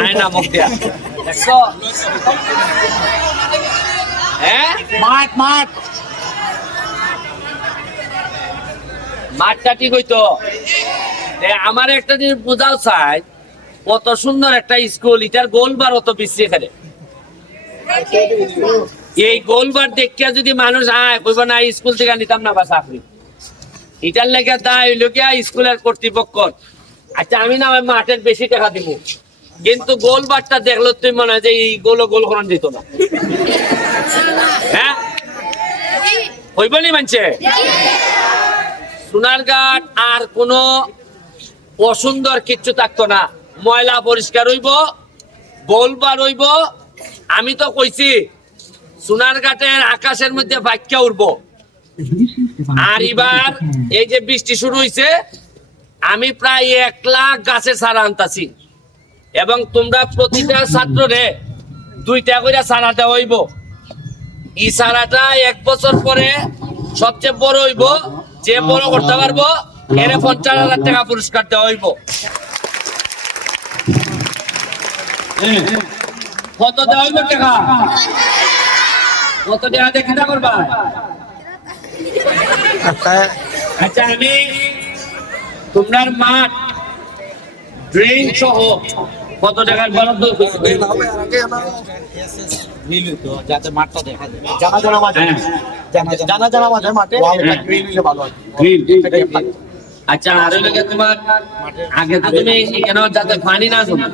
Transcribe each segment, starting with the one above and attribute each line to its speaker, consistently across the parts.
Speaker 1: আয় না মুখ দিয়া দেখছ হ্যাঁ
Speaker 2: মাঠ মাঠ।
Speaker 1: মাঠটা ঠিক হইতো। আমার একটা জিনিস বোঝাও চাই কত সুন্দর একটা স্কুল এটার গোলবার অত বেশি এখানে। এই গোলবার দেখিয়া যদি মানুষ আয় কইব না স্কুল থেকে নিতাম না বা চাকরি এটার লেগে দায় হইল গিয়া স্কুলের কর্তৃপক্ষ। আচ্ছা আমি না ওই মাঠের বেশি টাকা দিব। কিন্তু গোলবারটা দেখল, তুই মনে হয় যে এই গোল গোল করান দিত না। হ্যাঁ? মানছে? সোনারঘাট আর কোনো অসুন্দর কিচ্ছু থাকতো না। ময়লা পরিষ্কার হইব গোলবার হইব। আমি তো কইছি সোনারঘাটের আকাশের মধ্যে বাক্যা উঠব আর এবার এই যে বৃষ্টি শুরু হইছে, আমি প্রায় এক লাখ গাছে সারা আনতাছি। এবং তোমরা প্রতিটা ছাত্ররে দুইটা করে সারা দেওয়া হইব। এই সারাটা এক বছর পরে সবচেয়ে বড় হইব, যে বড় করতে পারব, এর পঞ্চাশ হাজার টাকা পুরস্কার দেওয়া হইব। কত দেওয়া হইব টাকা? কত টাকা না করবা? আচ্ছা আমি তোমার মাঠ ড্রেন সহ কত টাকার বরাদ্দ?
Speaker 2: মিলিত যাতে মাঠটা দেখা যায় জানা জানা মাঝে
Speaker 1: হ্যাঁ।
Speaker 2: জানা জানা মাঝে মাঠে
Speaker 1: হ্যাঁ।
Speaker 2: ভালো হয়
Speaker 1: গ্রিল আচ্ছা আর লাগে তোমার আগে তো তুমি এখানে যাতে পানি না জমে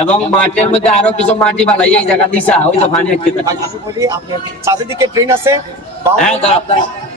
Speaker 1: এবং মাঠের মধ্যে আরও কিছু মাটি বালাই এই জায়গা দিছা ওই তো পানি
Speaker 2: চারিদিকে ট্রেন আছে
Speaker 1: হ্যাঁ।